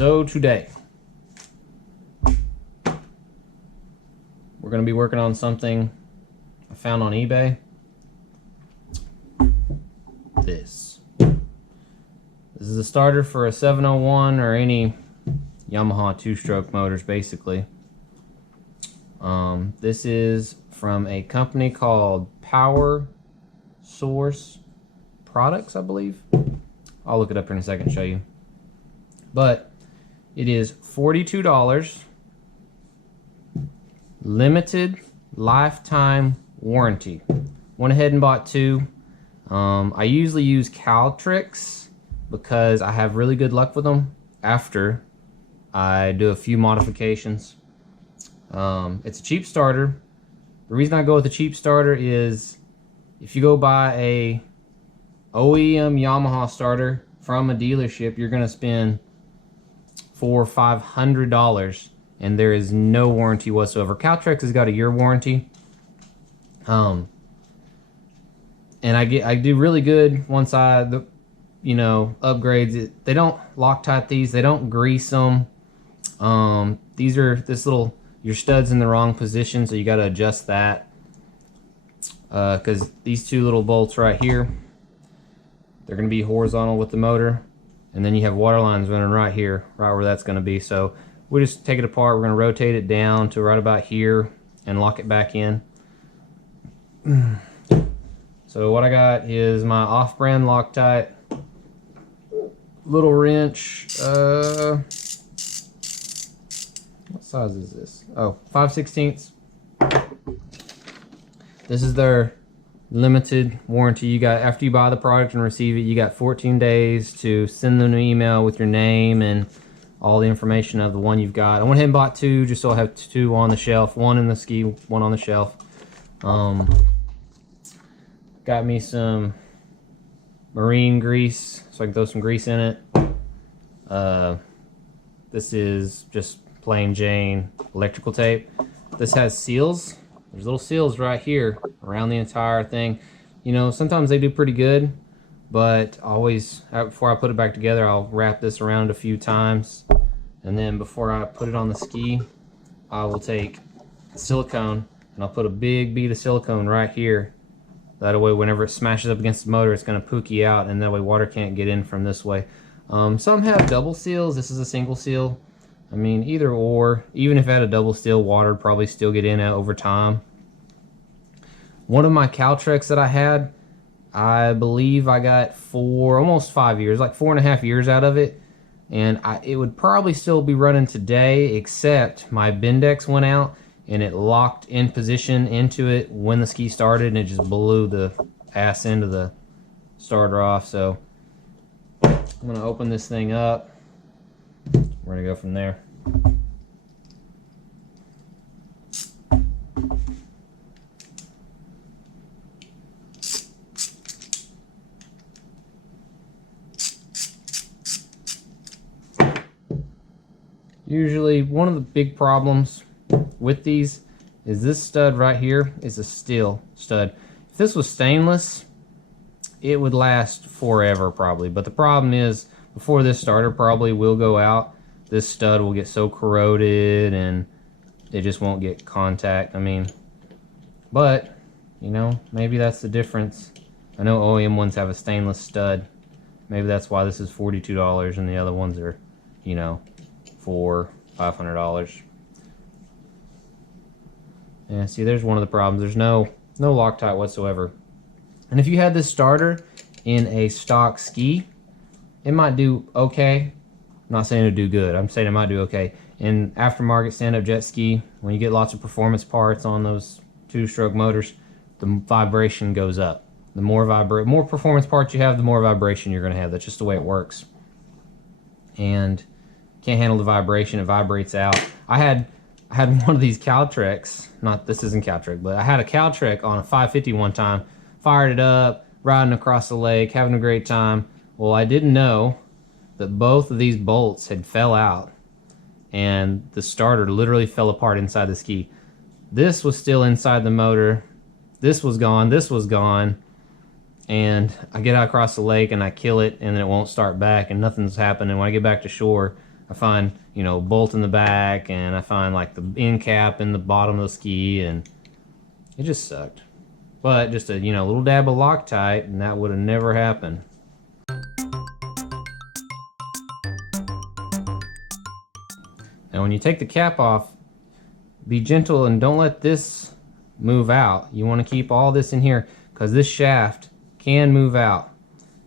So today, we're going to be working on something I found on eBay. This is a starter for a 701 or any Yamaha two-stroke motors, basically. This is from a company called Power Source Products, I believe. I'll look it up here in a second and show you. But it is $42, limited lifetime warranty. Went ahead and bought two. I usually use Caltrix because I have really good luck with them after I do a few modifications. It's a cheap starter. The reason I go with a cheap starter is if you go buy a OEM Yamaha starter from a dealership, you're gonna spend $400 or $500 and there is no warranty whatsoever. Caltrix has got a year warranty. And I do really good once I upgrades it. They don't Loctite these, they don't grease them. These are your stud's in the wrong position, so you got to adjust that. Because these two little bolts right here, they're going to be horizontal with the motor, and then you have water lines running right here, right where that's going to be. So we just take it apart. We're going to rotate it down to right about here and lock it back in. So what I got is my off-brand Loctite little wrench. What size is this? Oh, 5/16. This is their limited warranty. You got, after you buy the product and receive it, you got 14 days to send them an email with your name and all the information of the one you've got. I went ahead and bought two just so I have two on the shelf, one in the ski, one on the shelf. Got me some marine grease so I can throw some grease in it. This is just plain Jane electrical tape. This has seals. There's little seals right here around the entire thing. You know, sometimes they do pretty good, but always, before I put it back together, I'll wrap this around a few times. And then before I put it on the ski, I will take silicone and I'll put a big bead of silicone right here. That way, whenever it smashes up against the motor, it's going to pookie out, and that way water can't get in from this way. Some have double seals. This is a single seal. I mean, either or. Even if it had a double seal, water would probably still get in over time. One of my Caltrix that I had, I believe I got almost 5 years, like 4.5 years out of it. And it would probably still be running today, except my Bendex went out and it locked in position into it when the ski started, and it just blew the ass end of the starter off. So I'm gonna open this thing up. We're gonna go from there. Usually one of the big problems with these is this stud right here is a steel stud. If this was stainless, it would last forever probably, but the problem is before this starter probably will go out, this stud will get so corroded and it just won't get contact. I mean, but you know, maybe that's the difference. I know OEM ones have a stainless stud. Maybe that's why this is $42 and the other ones are, you know, $500. Yeah, see, there's one of the problems. There's no Loctite whatsoever. And if you had this starter in a stock ski, it might do okay. I'm not saying it'll do good. I'm saying it might do okay. In aftermarket stand-up jet ski, when you get lots of performance parts on those two-stroke motors, the vibration goes up. The more performance parts you have, the more vibration you're going to have. That's just the way it works. And can't handle the vibration. It vibrates out. I had one of these Caltrix. This isn't Caltrix, but I had a Caltrix on a 550 one time. Fired it up, riding across the lake, having a great time. Well, I didn't know that both of these bolts had fell out and the starter literally fell apart inside the ski. This was still inside the motor. This was gone. This was gone. And I get out across the lake and I kill it, and then it won't start back and nothing's happening. When I get back to shore, I find, you know, bolt in the back, and I find like the end cap in the bottom of the ski, and it just sucked. But just a, you know, little dab of Loctite, and that would have never happened. Now when you take the cap off, be gentle and don't let this move out. You want to keep all this in here because this shaft can move out.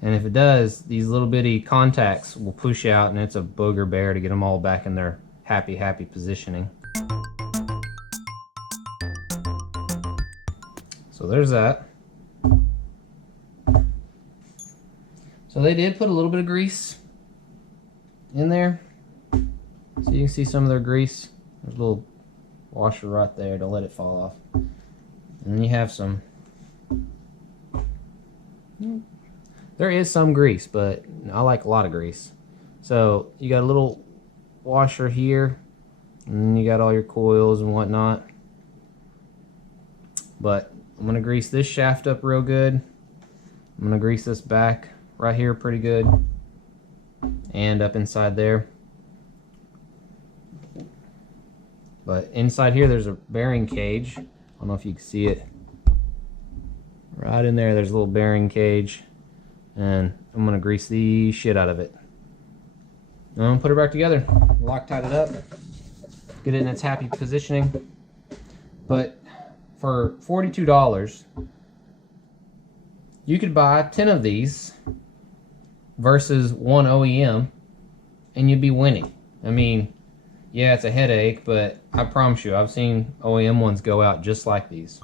And if it does, these little bitty contacts will push out, and it's a booger bear to get them all back in their happy positioning. So there's that. So they did put a little bit of grease in there. So you can see some of their grease. There's a little washer right there to let it fall off. And then you have some. There is some grease, but I like a lot of grease. So you got a little washer here, and then you got all your coils and whatnot. But I'm gonna grease this shaft up real good. I'm gonna grease this back right here pretty good, and up inside there. But inside here there's a bearing cage. I don't know if you can see it. Right in there, there's a little bearing cage. And I'm gonna grease the shit out of it. And I'm gonna put it back together. Loctite it up. Get it in its happy positioning. But for $42, you could buy 10 of these versus one OEM, and you'd be winning. I mean, yeah, it's a headache, but I promise you, I've seen OEM ones go out just like these.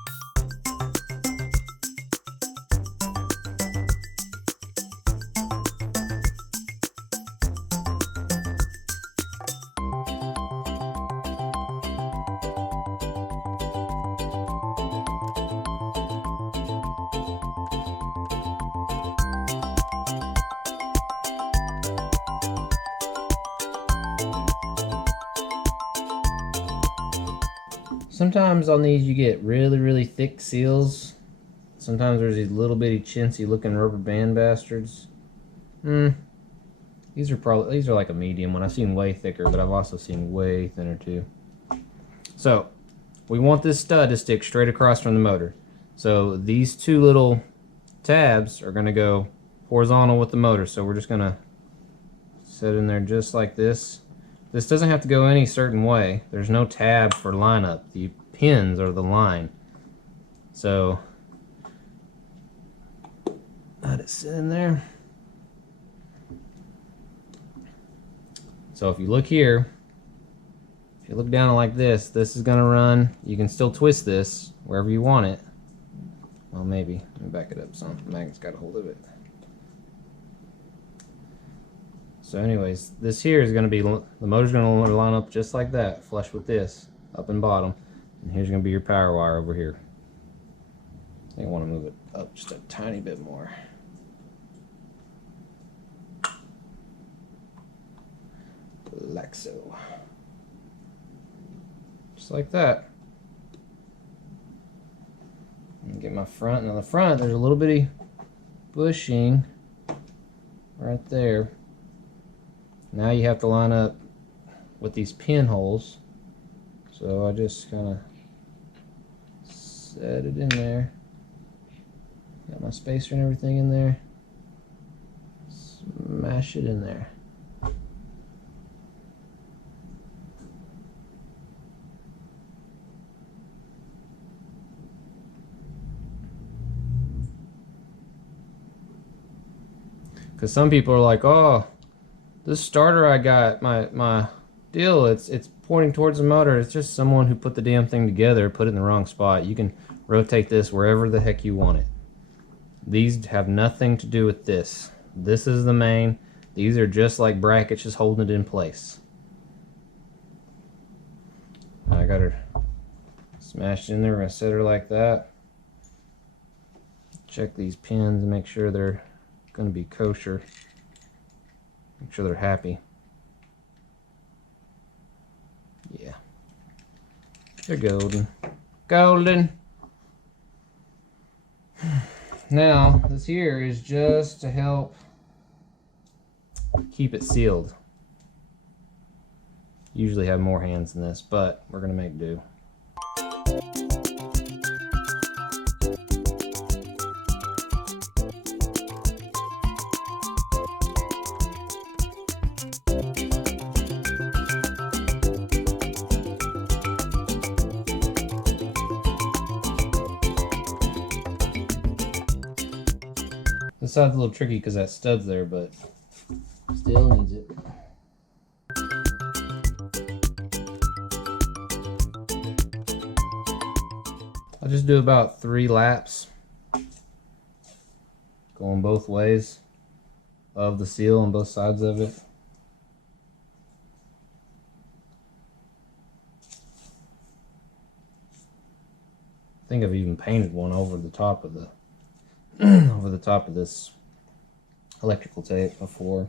Sometimes on these you get really thick seals. Sometimes there's these little bitty chintzy looking rubber band bastards. These are like a medium one. I've seen way thicker, but I've also seen way thinner too. So we want this stud to stick straight across from the motor. So these two little tabs are gonna go horizontal with the motor. So we're just gonna set in there just like this. This doesn't have to go any certain way. There's no tab for lineup. The pins are the line. So let it sit in there. So if you look here, if you look down like this is gonna run. You can still twist this wherever you want it. Well, maybe. Let me back it up some. The magnet's got a hold of it. So anyways, this here is going to be, the motor's going to line up just like that, flush with this, up and bottom. And here's going to be your power wire over here. I think I want to move it up just a tiny bit more. Like so. Just like that. And get my front, and on the front there's a little bitty bushing right there. Now you have to line up with these pinholes. So I just kind of set it in there. Got my spacer and everything in there. Smash it in there. Because some people are like, oh, this starter I got, my deal, it's pointing towards the motor. It's just someone who put the damn thing together, put it in the wrong spot. You can rotate this wherever the heck you want it. These have nothing to do with this. This is the main. These are just like brackets, just holding it in place. I got her smashed in there. We're gonna set her like that. Check these pins and make sure they're gonna be kosher. Make sure they're happy. Yeah. They're golden. Golden. Now, this here is just to help keep it sealed. Usually have more hands than this, but we're gonna make do. This side's a little tricky because that stud's there, but still needs it. I'll just do about 3 laps going both ways of the seal on both sides of it. I think I've even painted one over the top of the over the top of this electrical tape before.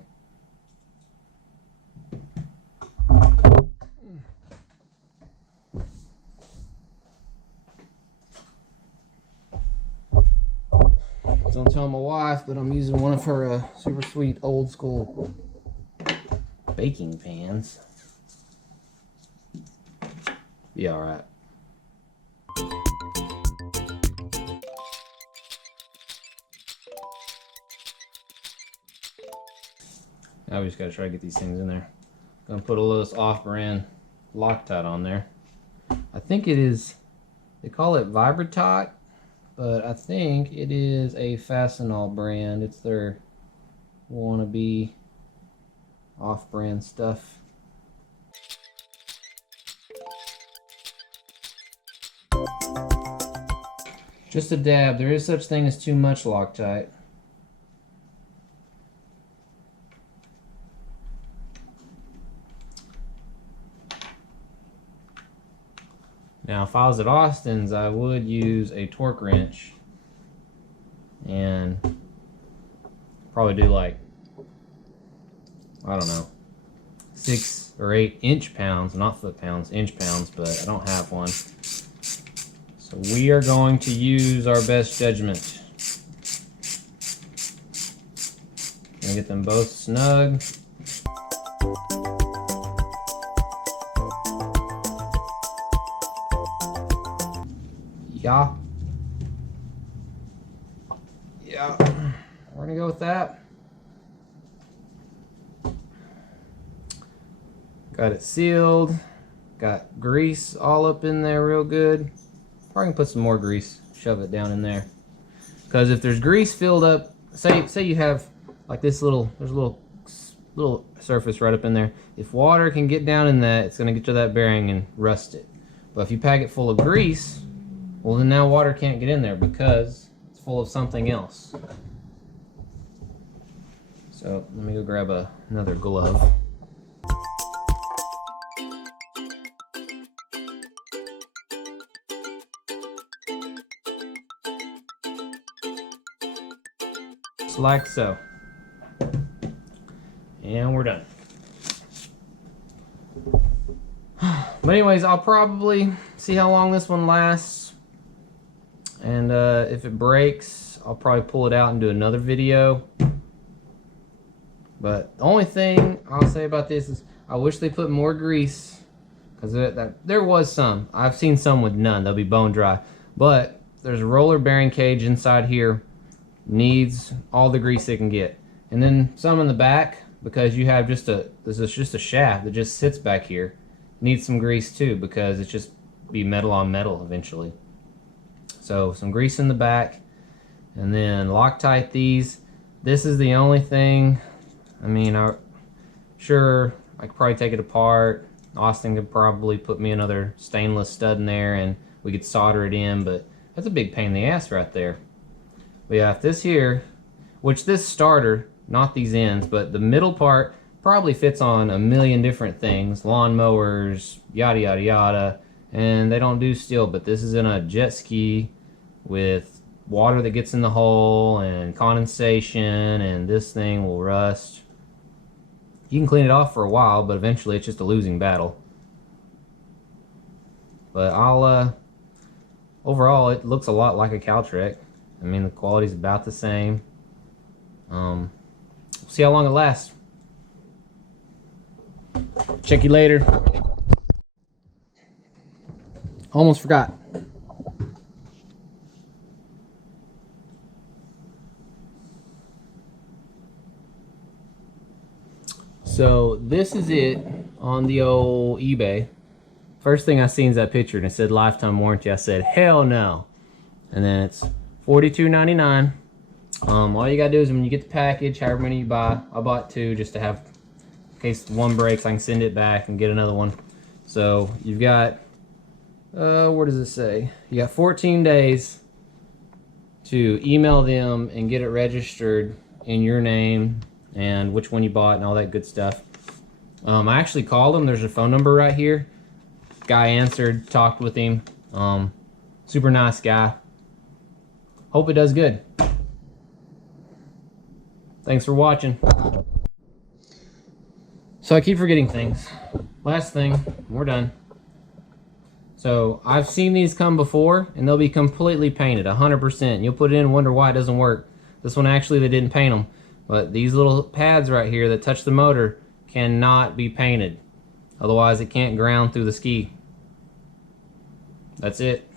Don't tell my wife, but I'm using one of her super sweet old school baking pans. Be all right. Now we just gotta try to get these things in there. Gonna put a little off-brand Loctite on there. I think it is, they call it Vibratot, but I think it is a Fastenal brand. It's their wannabe off-brand stuff. Just a dab. There is such thing as too much Loctite. Now, if I was at Austin's, I would use a torque wrench and probably do like, I don't know, 6 or 8 inch-pounds, not foot-pounds, inch-pounds, but I don't have one. So we are going to use our best judgment. Gonna get them both snug. Yeah. Yeah. We're gonna go with that. Got it sealed. Got grease all up in there real good. Probably can put some more grease, shove it down in there. Because if there's grease filled up, say you have like this little, there's a little surface right up in there. If water can get down in that, it's gonna get to that bearing and rust it. But if you pack it full of grease, well then now water can't get in there because it's full of something else. So let me go grab another glove. Just like so. And we're done. But anyways, I'll probably see how long this one lasts. And if it breaks, I'll probably pull it out and do another video. But the only thing I'll say about this is I wish they put more grease. Because there was some. I've seen some with none. They'll be bone dry. But there's a roller bearing cage inside here. Needs all the grease it can get. And then some in the back, because you have just this is just a shaft that just sits back here. Needs some grease too, because it's just be metal on metal eventually. So some grease in the back, and then Loctite these. This is the only thing. I mean, sure, I could probably take it apart. Austin could probably put me another stainless stud in there and we could solder it in, but that's a big pain in the ass right there. But yeah, if this here, which this starter, not these ends, but the middle part probably fits on a million different things, lawnmowers, yada yada yada, and they don't do steel, but this is in a jet ski with water that gets in the hole and condensation, and this thing will rust. You can clean it off for a while, but eventually it's just a losing battle. But overall it looks a lot like a Caltrek. I mean, the quality's about the same. We'll see how long it lasts. Check you later. Almost forgot. So this is it on the old eBay. First thing I seen is that picture and it said lifetime warranty. I said, hell no. And then it's $42.99. All you gotta do is when you get the package, however many you buy, I bought 2 just to have, in case one breaks, I can send it back and get another one. So you've got, what does it say? You got 14 days to email them and get it registered in your name and which one you bought and all that good stuff. I actually called him. There's a phone number right here. Guy answered, talked with him. Super nice guy. Hope it does good. Thanks for watching. So I keep forgetting things. Last thing, we're done. So I've seen these come before and they'll be completely painted, 100%. You'll put it in and wonder why it doesn't work. This one actually they didn't paint them. But these little pads right here that touch the motor cannot be painted. Otherwise it can't ground through the ski. That's it.